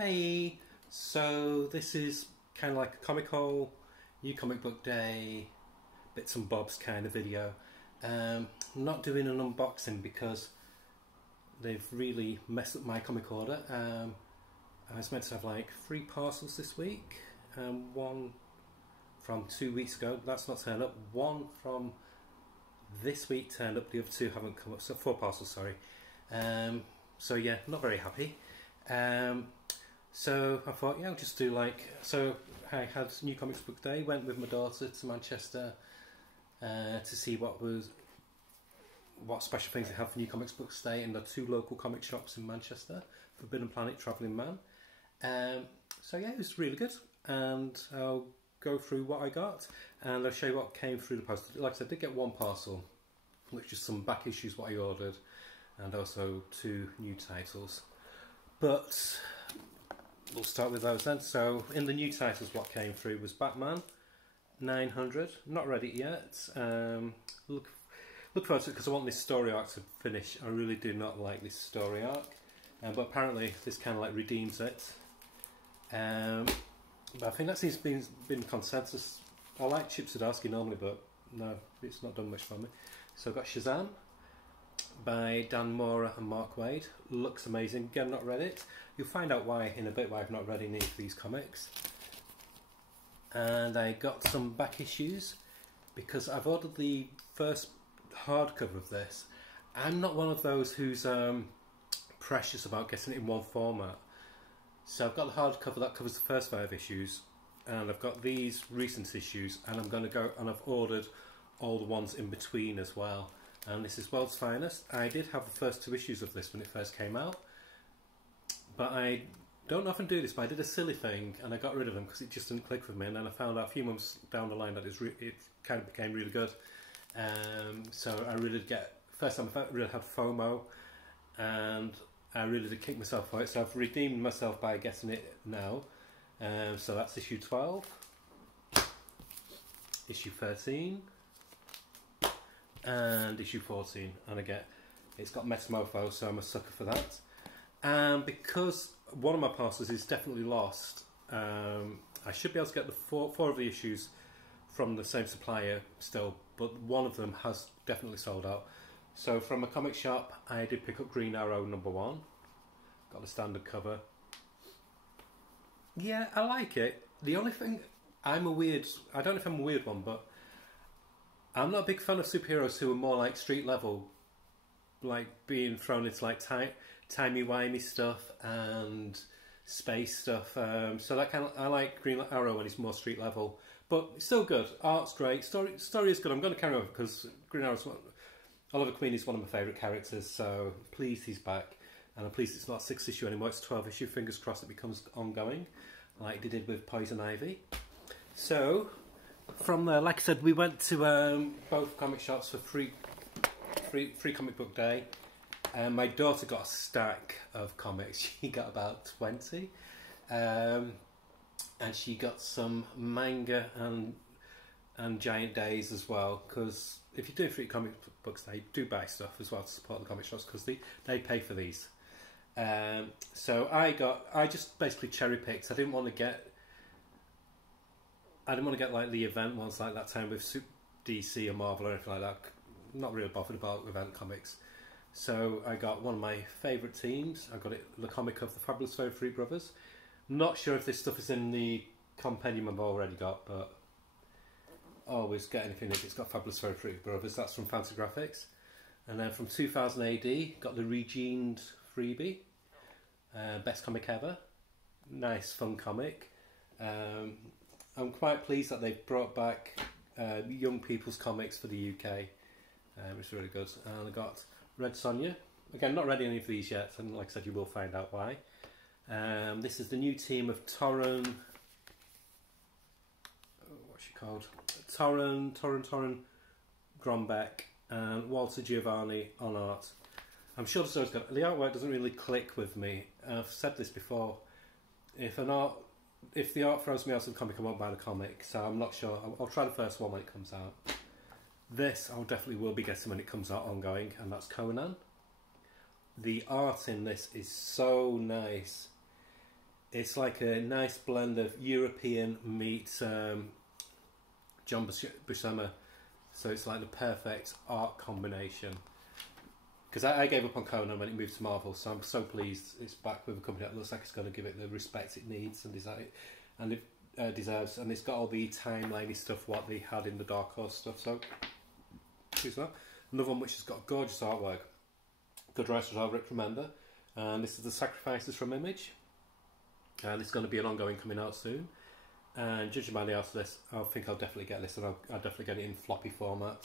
Hey, so this is kind of like a comic haul, new comic book day, bits and bobs kind of video. I'm not doing an unboxing because they've really messed up my comic order. I was meant to have like 3 parcels this week, one from 2 weeks ago, that's not turned up, one from this week turned up, the other 2 haven't come up, so 4 parcels, sorry. So yeah, not very happy. So I thought, yeah, I'll just do so I had New Comics Book Day, went with my daughter to Manchester to see what special things they have for New Comics Book Day in the 2 local comic shops in Manchester, Forbidden Planet, Travelling Man. So yeah, it was really good, and I'll go through what I got and I'll show you what came through the post. Like I said, I did get 1 parcel, which is some back issues what I ordered, and also 2 new titles. But we'll start with those then. So in the new titles, what came through was Batman 900. Not read it yet. Look forward to it because I want this story arc to finish. I really do not like this story arc, but apparently this kind of like redeems it. But I think that seems to been consensus. I like Chip Zdarsky normally, but no, it's not done much for me. So I've got Shazam by Dan Mora and Mark Waid. Looks amazing. Again, not read it. You'll find out why in a bit, why I've not read any of these comics. And I got some back issues because I've ordered the first hardcover of this. I'm not one of those who's precious about getting it in one format. So I've got the hardcover that covers the first 5 issues, and I've got these recent issues, and I'm going to go and I've ordered all the ones in between as well. And this is World's Finest. I did have the first 2 issues of this when it first came out, but I don't often do this, but I did a silly thing and I got rid of them because it just didn't click with me, and then I found out a few months down the line that it kind of became really good. So I really first time I really had FOMO, and I really did kick myself for it, so I've redeemed myself by getting it now. So that's issue 12, issue 13, and issue 14, and again it's got Metamorpho, so I'm a sucker for that. And because one of my parcels is definitely lost, I should be able to get the 4 of the issues from the same supplier still, but one of them has definitely sold out. So from a comic shop, I did pick up Green Arrow #1. Got the standard cover. Yeah, I like it. The only thing, I don't know if I'm a weird one, but I'm not a big fan of superheroes who are more like street level, like being thrown into like timey-wimey stuff and space stuff. So that kind of, I like Green Arrow when it's more street level, but it's still good. Art's great. Story is good. I'm going to carry on because Green Arrow's Oliver Queen is one of my favourite characters, so pleased he's back. And I'm pleased it's not 6 issue anymore, it's 12 issue. Fingers crossed it becomes ongoing, like they did with Poison Ivy. So, from there, like I said, we went to both comic shops for free comic book day. And my daughter got a stack of comics. She got about 20. And she got some manga and Giant Days as well, because if you do free comic books, they do buy stuff as well to support the comic shops because they pay for these. So I just basically cherry picked. I didn't want to get like the event ones like that time with DC or Marvel or anything like that. I'm not really bothered about event comics. So I got one of my favourite teams. I got the comic of the Fabulous Furry Brothers. Not sure if this stuff is in the compendium I've already got, but always get anything if it's got Fabulous Furry Brothers. That's from Fantagraphics. And then from 2000 AD, got the Regened freebie, best comic ever. Nice, fun comic. I'm quite pleased that they've brought back young people's comics for the UK. It's really good. And I got Red Sonja. Again, not read any of these yet, and like I said, you will find out why. This is the new team of Torun. What's she called? Torun Grombeck and Walter Giovanni on art. I'm sure the story's good. The artwork doesn't really click with me. I've said this before. If the art throws me out of the comic, I won't buy the comic. So I'm not sure. I'll try the first one when it comes out. This I definitely will be getting when it comes out ongoing, and that's Conan. The art in this is so nice. It's like a nice blend of European meets John Buscema, so it's like the perfect art combination. Because I gave up on Conan when it moved to Marvel, so I'm so pleased it's back with a company that looks like it's going to give it the respect it needs and it deserves, and it's got all the timeliney stuff what they had in the Dark Horse stuff. So choose that. Another one which has got gorgeous artwork. Good writers are Rick Remender, and this is The Sacrifices from Image, and it's going to be an ongoing coming out soon. And judging by the art of this, I think I'll definitely get this, and I'll definitely get it in floppy format.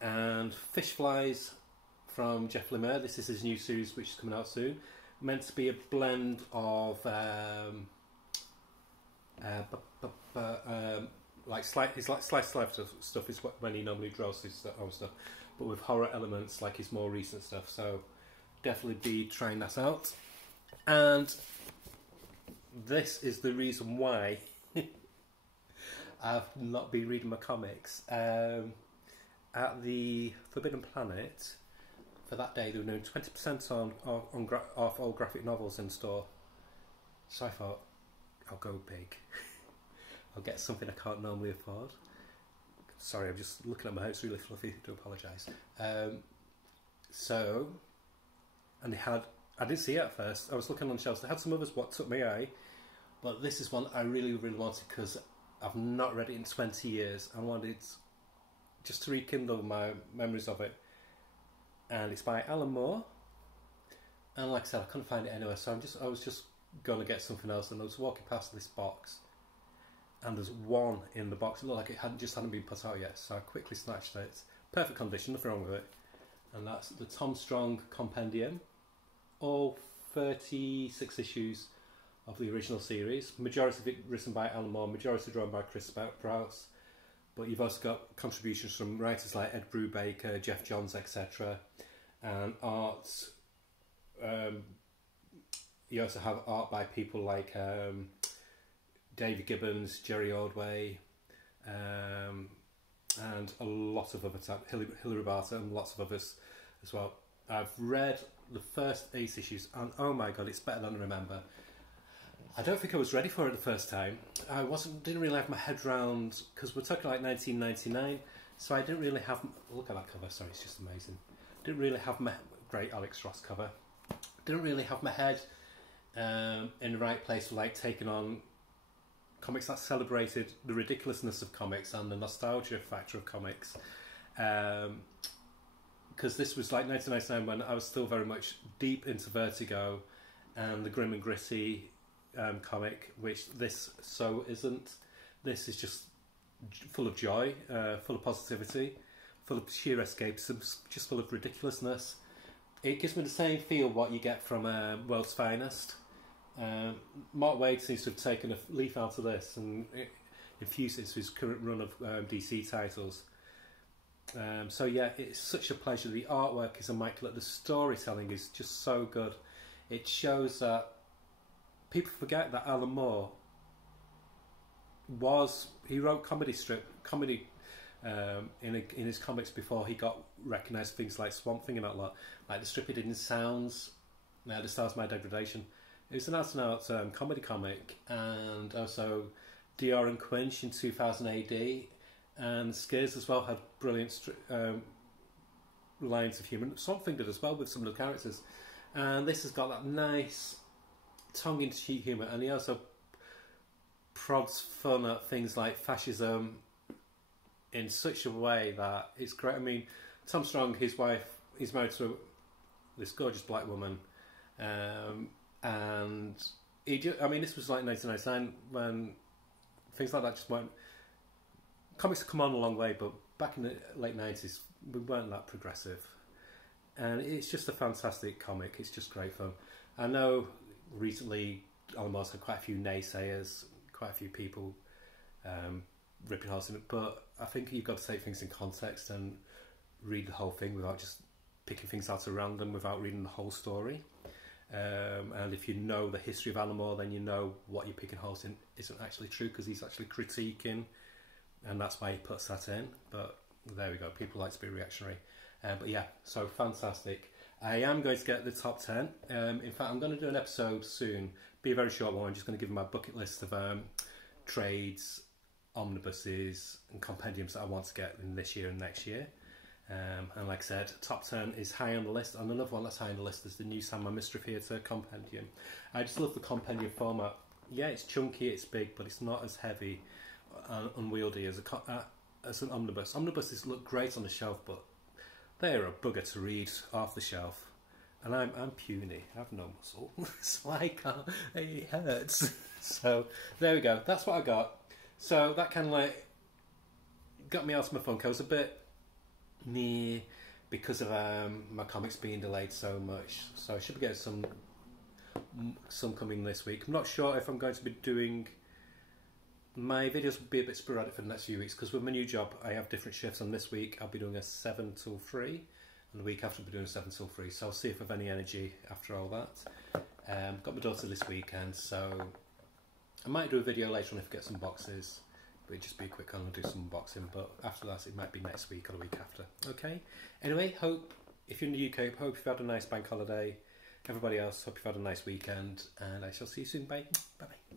And Fish Flies from Jeff Lemire. This is his new series which is coming out soon. Meant to be a blend of like slice life stuff is when he normally draws his own stuff, but with horror elements like his more recent stuff. So definitely be trying that out. And this is the reason why I've not been reading my comics. At the Forbidden Planet, for that day, they were doing 20% off all graphic novels in store. So I thought, I'll go big. I'll get something I can't normally afford. Sorry, I'm just looking at my hair, it's really fluffy, I do apologise. And they had, I didn't see it at first, I was looking on the shelves, they had some others what took my eye, but this is one I really, really wanted because I've not read it in 20 years. I wanted just to rekindle my memories of it. And it's by Alan Moore. And like I said, I couldn't find it anywhere, so I was just going to get something else. And I was walking past this box, and there's one in the box. It looked like it hadn't been put out yet, so I quickly snatched it. It's perfect condition, nothing wrong with it. And that's the Tom Strong Compendium. All 36 issues of the original series. Majority of it written by Alan Moore, majority drawn by Chris Sprouse. But you've also got contributions from writers like Ed Brubaker, Jeff Johns, etc. And art. You also have art by people like David Gibbons, Jerry Ordway, and a lot of other Hilary Barter and lots of others as well. I've read the first 8 issues, and oh my god, it's better than I remember. I don't think I was ready for it the first time. Didn't really have my head round, because we're talking like 1999, so I didn't really have, look at that cover, sorry, it's just amazing. Didn't really have my, great Alex Ross cover. Didn't really have my head in the right place for like taking on comics that celebrated the ridiculousness of comics and the nostalgia factor of comics. Because this was like 1999 when I was still very much deep into Vertigo and the grim and gritty comic, which this so isn't. This is just full of joy, full of positivity, full of sheer escapism, just full of ridiculousness. It gives me the same feel what you get from World's Finest. Mark Waid seems to have taken a leaf out of this and infused it into his current run of DC titles. So yeah, it's such a pleasure. The artwork is immaculate. The storytelling is just so good. It shows that people forget that Alan Moore he wrote comedy in his comics before he got recognised. Things like Swamp Thing and that lot, like the strip he did in Sounds, The Stars My Degradation. It was an out-and-out comedy comic, and also DR and Quinch in 2000 AD, and Skiz as well had brilliant lines of humour. Swamp Thing did as well with some of the characters, and this has got that nice tongue-in-cheek humour, and he also prods fun at things like fascism in such a way that it's great. I mean, Tom Strong, his wife, he's married to this gorgeous black woman, and I mean, this was like 1999 when things like that just weren't. Comics have come on a long way, but back in the late 90s, we weren't that progressive. And it's just a fantastic comic. It's just great fun. I know recently Alan Moore's had quite a few naysayers, quite a few people ripping holes in it, but I think you've got to take things in context and read the whole thing without just picking things out at random, without reading the whole story. And if you know the history of Alan Moore, then you know what you're picking holes in isn't actually true, because he's actually critiquing, and that's why he puts that in. But there we go, people like to be reactionary. But yeah, so fantastic. I am going to get the top 10. In fact, I'm going to do an episode soon. Be a very short one. I'm just going to give you my bucket list of trades, omnibuses and compendiums that I want to get in this year and next year. And like I said, top 10 is high on the list. And another one that's high on the list is the new Sandman Mystery Theatre compendium. I just love the compendium format. Yeah, it's chunky, it's big, but it's not as heavy and unwieldy as an omnibus. Omnibuses look great on the shelf, but they're a bugger to read off the shelf. And I'm puny, I have no muscle, so I can't, it hurts. So there we go, that's what I got. So that kind of like got me out of my funk. I was a bit near because of my comics being delayed so much. So I should be getting some coming this week. I'm not sure if I'm going to be doing... My videos will be a bit sporadic for the next few weeks because with my new job I have different shifts, and this week I'll be doing a 7 till 3 and the week after I'll be doing a 7 till 3, so I'll see if I have any energy after all that. Got my daughter this weekend, so I might do a video later on if I get some boxes, but it'd just be a quick one and do some unboxing, but after that it might be next week or the week after. Okay, anyway, hope if you're in the UK, hope you've had a nice bank holiday. Everybody else, hope you've had a nice weekend, and I shall see you soon. Bye. Bye bye.